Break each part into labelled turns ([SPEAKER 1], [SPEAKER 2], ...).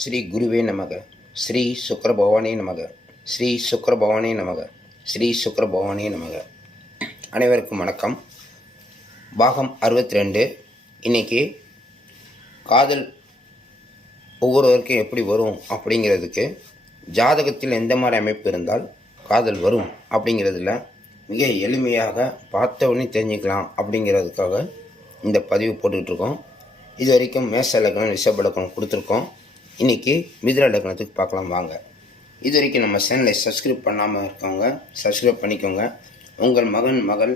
[SPEAKER 1] ஸ்ரீ குருவே நமக. ஸ்ரீ சுக்கரபவானே நமக. ஸ்ரீ சுக்கரபவானே நமக. ஸ்ரீ சுக்கரபவானே நமக. அனைவருக்கும் வணக்கம். பாகம் அறுபத்தி ரெண்டு இன்னைக்கு காதல் ஒவ்வொருவருக்கும் எப்படி வரும் அப்படிங்கிறதுக்கு ஜாதகத்தில் எந்த மாதிரி அமைப்பு இருந்தால் காதல் வரும் அப்படிங்கிறதுல மிக எளிமையாக பார்த்த உடனே தெரிஞ்சுக்கலாம் அப்படிங்கிறதுக்காக இந்த பதிவு போட்டுக்கிட்டு இருக்கோம். இது வரைக்கும் மேச லக்னம் ரிஷப லக்னம் கொடுத்துருக்கோம். இன்றைக்கி மிதுர லக்னத்துக்கு பார்க்கலாம் வாங்க. இது வரைக்கும் நம்ம சேனலை சப்ஸ்கிரைப் பண்ணாமல் இருக்கவங்க சப்ஸ்கிரைப் பண்ணிக்கோங்க. உங்கள் மகன் மகள்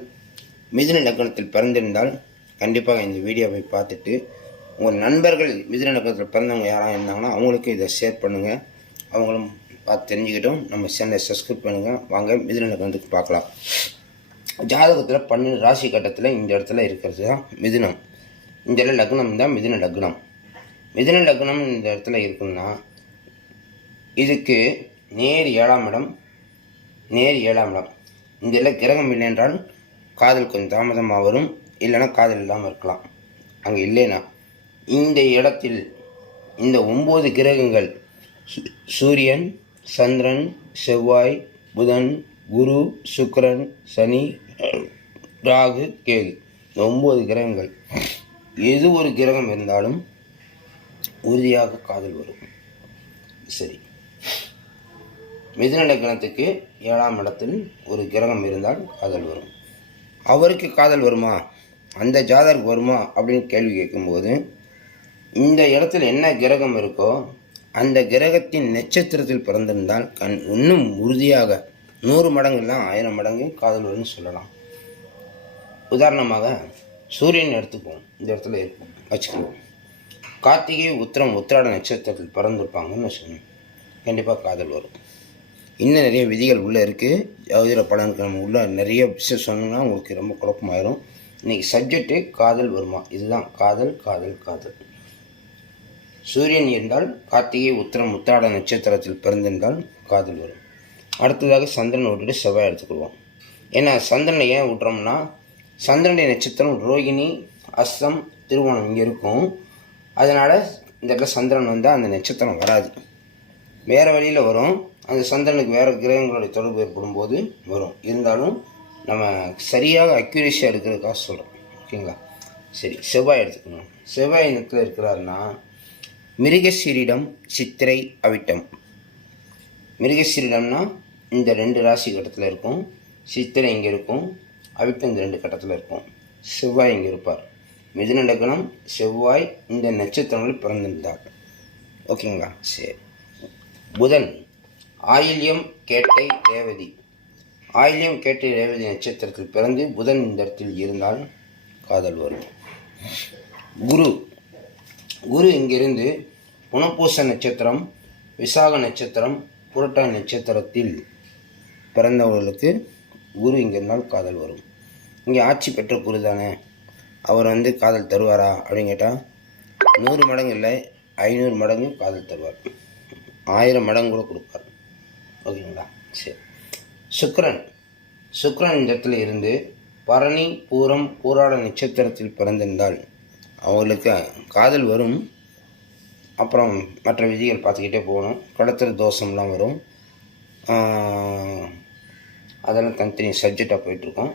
[SPEAKER 1] மிதுன லக்னத்தில் பிறந்திருந்தால் கண்டிப்பாக இந்த வீடியோவை பார்த்துட்டு உங்கள் நண்பர்கள் மிதுன லக்னத்தில் பிறந்தவங்க யாராக இருந்தாங்கன்னா அவங்களுக்கும் இதை ஷேர் பண்ணுங்கள் அவங்களும் பார்த்து தெரிஞ்சுக்கிட்டும் நம்ம சேனலை சப்ஸ்கிரைப் பண்ணுங்கள் வாங்க மிதுன லக்னத்துக்கு பார்க்கலாம். ஜாதகத்தில் பன்னெண்டு ராசி கட்டத்தில் இந்த இடத்துல இருக்கிறது தான் மிதுனம். இந்த லக்னம் தான் மிதுன லக்னம். மிதன லக்னம் இந்த இடத்துல இருக்குன்னா இதுக்கு நேர் ஏழாம் இடம் நேர் ஏழாம் இடம். இந்த கிரகம் இல்லை என்றால் காதல் கொஞ்சம் தாமதமாக வரும் இல்லைன்னா காதல் இல்லாமல் இருக்கலாம். அங்கே இல்லைன்னா இந்த இடத்தில் இந்த ஒம்பது கிரகங்கள் சு- சூரியன் சந்திரன் செவ்வாய் புதன் குரு சுக்கரன் சனி ராகு கேது. இந்த ஒம்பது கிரகங்கள் எது ஒரு கிரகம் இருந்தாலும் உறுதியாக காதல் வரும். சரி. மிதுன லக்னத்துக்கு ஏழாம் இடத்தில் ஒரு கிரகம் இருந்தால் காதல் வரும். அவருக்கு காதல் வருமா? அந்த ஜாதருக்கு வருமா? அப்படின்னு கேள்வி கேட்கும்போது இந்த இடத்துல என்ன கிரகம் இருக்கோ அந்த கிரகத்தின் நட்சத்திரத்தில் பிறந்திருந்தால் கண் இன்னும் உறுதியாக நூறு மடங்கு ஆயிரம் மடங்கு காதல் வரும்னு சொல்லலாம். உதாரணமாக சூரியன் எடுத்துக்குவோம். இந்த இடத்துல இருக்கும் வச்சுக்குவோம். கார்த்திகை உத்திரம் உத்திராட நட்சத்திரத்தில் பிறந்திருப்பாங்கன்னு வச்சுக்கோங்க கண்டிப்பாக காதல் வரும். இன்னும் நிறைய விதிகள் உள்ளே இருக்குது ஜோதிட பலனுக்கு நம்ம உள்ள நிறைய விஷயம் சொன்னோம்னா உங்களுக்கு ரொம்ப குழப்பமாயிரும். இன்றைக்கி சப்ஜெக்ட்டு காதல் வருமா? இதுதான். காதல் காதல் காதல். சூரியன் இருந்தால் கார்த்திகை உத்திரம் உத்திராட நட்சத்திரத்தில் பிறந்திருந்தால் காதல் வரும். அடுத்ததாக சந்திரன் விட்டுட்டு செவ்வாய் எடுத்துக்கொள்வோம். ஏன்னா சந்திரனை ஏன் விட்றோம்னா சந்திரனுடைய நட்சத்திரம் ரோகிணி அஸ்தம் திருவோணம் இங்கே இருக்கும். அதனால் இந்த இடத்துல சந்திரன் வந்தால் அந்த நட்சத்திரம் வராது. வேறு வழியில் வரும். அந்த சந்திரனுக்கு வேறு கிரகங்களுடைய தொடர்பு ஏற்படும் போது வரும். இருந்தாலும் நம்ம சரியாக அக்யூரேஷியாக இருக்கிறதுக்காக சொல்கிறோம் ஓகேங்களா சரி செவ்வாய் எடுத்துக்கணும். செவ்வாய் இனத்தில் இருக்கிறாருன்னா மிருகசீரிடம் சித்திரை அவிட்டம். மிருகசீரிடம்னா இந்த ரெண்டு ராசி கட்டத்தில் இருக்கும். சித்திரை இங்கே இருக்கும். அவிட்டம் இந்த ரெண்டு கட்டத்தில் இருக்கும். செவ்வாய் இங்கே இருப்பார். மிதுன லக்னம் செவ்வாய் இந்த நட்சத்திரங்களில் பிறந்திருந்தார். ஓகேங்களா? சரி. புதன் ஆயில்யம் கேட்டை ரேவதி. ஆயில்யம் கேட்டை ரேவதி நட்சத்திரத்தில் பிறந்து புதன் இந்த இடத்தில் இருந்தால் காதல் வரும். குரு. குரு இங்கிருந்து புனப்பூச நட்சத்திரம் விசாக நட்சத்திரம் புரட்டா நட்சத்திரத்தில் பிறந்தவர்களுக்கு குரு இங்கிருந்தால் காதல் வரும். இங்கே ஆட்சி பெற்ற குரு தானே? அவர் வந்து காதல் தருவாரா அப்படின்னு கேட்டால் நூறு மடங்கு இல்லை ஐநூறு மடங்கு காதல் தருவார். ஆயிரம் மடங்கு கூட கொடுப்பார். ஓகேங்களா? சரி. சுக்ரன். சுக்ரன் இந்த இடத்துல இருந்து பரணி பூரம் பூராட நட்சத்திரத்தில் பிறந்திருந்தால் அவங்களுக்கு காதல் வரும். அப்புறம் மற்ற விதிகள் பார்த்துக்கிட்டே போகணும். கடத்தல் தோஷம்லாம் வரும். அதெல்லாம் தனித்தனி சப்ஜெக்டாக போயிட்டுருக்கோம்.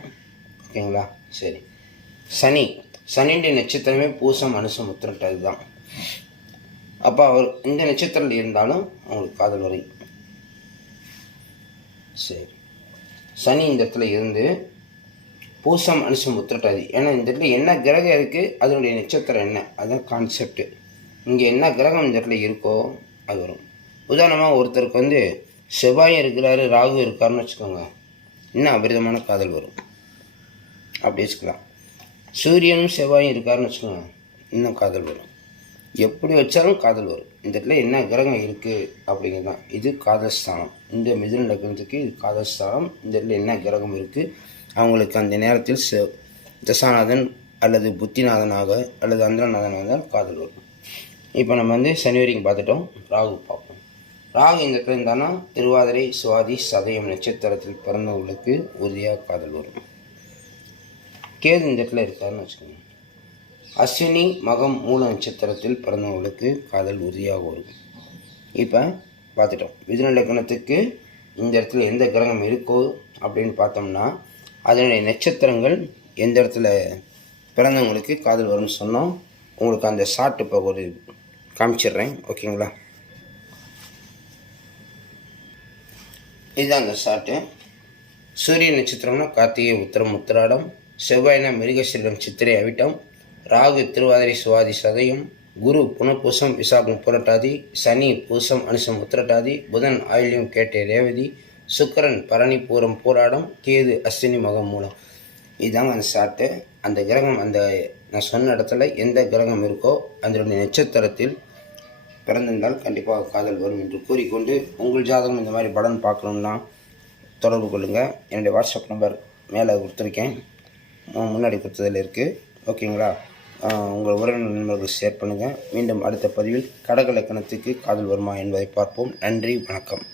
[SPEAKER 1] ஓகேங்களா? சரி. சனி. சனியுடைய நட்சத்திரமே பூசம் அனுசம் உத்திரட்டது தான் அப்போ அவர் இந்த நட்சத்திரத்தில் இருந்தாலும் அவங்களுக்கு காதல் வரை. சரி. சனி இந்த இடத்துல இருந்து பூசம் அனுசம் உத்திரட்டாதி ஏன்னா இந்த இடத்துல என்ன கிரகம் இருக்குது அதனுடைய நட்சத்திரம் என்ன? அதுதான் கான்செப்ட் இங்கே என்ன கிரகம் இந்த இடத்துல இருக்கோ அது வரும். உதாரணமாக ஒருத்தருக்கு வந்து செவ்வாயும் இருக்கிறாரு ராகு இருக்காருன்னு வச்சுக்கோங்க. இன்னும் அபரிதமான காதல் வரும்? அப்படி வச்சுக்கலாம். சூரியனும் செவ்வாயும் இருக்காருன்னு வச்சுக்கோங்க. இன்னும் காதல் வரும். எப்படி வச்சாலும் காதல் வரும். இந்த இடத்துல என்ன கிரகம் இருக்குது அப்படிங்கிறது தான். இது காதல் ஸ்தானம் இந்த மிதுன லக்னத்துக்கு இது காதல் ஸ்தானம் இந்த இடத்துல என்ன கிரகம் இருக்குது அவங்களுக்கு அந்த நேரத்தில் செ தசாநாதன் அல்லது புத்திநாதனாக அல்லது அந்தரநாதனாக இருந்தால் காதல் வரும். இப்போ நம்ம வந்து சனி வரைக்கும் பார்த்துட்டோம். ராகு பார்ப்போம். ராகு இந்த இடத்துல இருந்தானா திருவாதிரை சுவாதி சதயம் நட்சத்திரத்தில் பிறந்தவர்களுக்கு உறுதியாக காதல் வரும். கேது இந்த இடத்துல இருக்காருன்னு வச்சுக்கோங்க. அஸ்வினி மகம் மூல நட்சத்திரத்தில் பிறந்தவங்களுக்கு காதல் உறுதியாக இருக்கும் இப்போ பார்த்துட்டோம். மிதுன லக்னத்துக்கு இந்த இடத்துல எந்த கிரகம் இருக்கோ அப்படின்னு பார்த்தோம்னா அதனுடைய நட்சத்திரங்கள் எந்த இடத்துல பிறந்தவங்களுக்கு காதல் வரும்னு சொன்னோம். உங்களுக்கு அந்த ஷார்ட் இப்போ ஒரு காமிச்சிடுறேன். ஓகேங்களா? இதுதான் அந்த ஷார்ட்டு சூரிய நட்சத்திரம்னா கார்த்திகை உத்திரம் உத்திராடம் செவ்வாய்னா மிருகசீலம் சித்திரை அவிட்டம் ராகு திருவாதிரை சுவாதி சதயம் குரு புனப்பூசம் விசாகம் புரட்டாதி சனி பூசம் அனுசம் உத்திரட்டாதி புதன் ஆயில்யம் கேட்டே ரேவதி சுக்கரன் பரணி பூரம் போராடம் கேது அஸ்வினி மகம் மூலம். இதுதாங்க அந்த சாட்டு. அந்த கிரகம் அந்த நான் சொன்ன இடத்துல எந்த கிரகம் இருக்கோ அதனுடைய நட்சத்திரத்தில் பிறந்திருந்தால் கண்டிப்பாக காதல் வரும் என்று கூறிக்கொண்டு உங்கள் ஜாதகம் இந்த மாதிரி பலன் பார்க்கணுன்னா தொடர்பு கொள்ளுங்கள் என்னுடைய வாட்ஸ்அப் நம்பர் மேலே கொடுத்துருக்கேன். முன்னாடி கொடுத்ததில் இருக்குது ஓகேங்களா? உங்கள் உறவினர் நண்பர்களுக்கு ஷேர் பண்ணுங்கள் மீண்டும் அடுத்த பதிவில் கடக லக்கணத்துக்கு காதல் வருமா என்பதை பார்ப்போம். நன்றி வணக்கம்.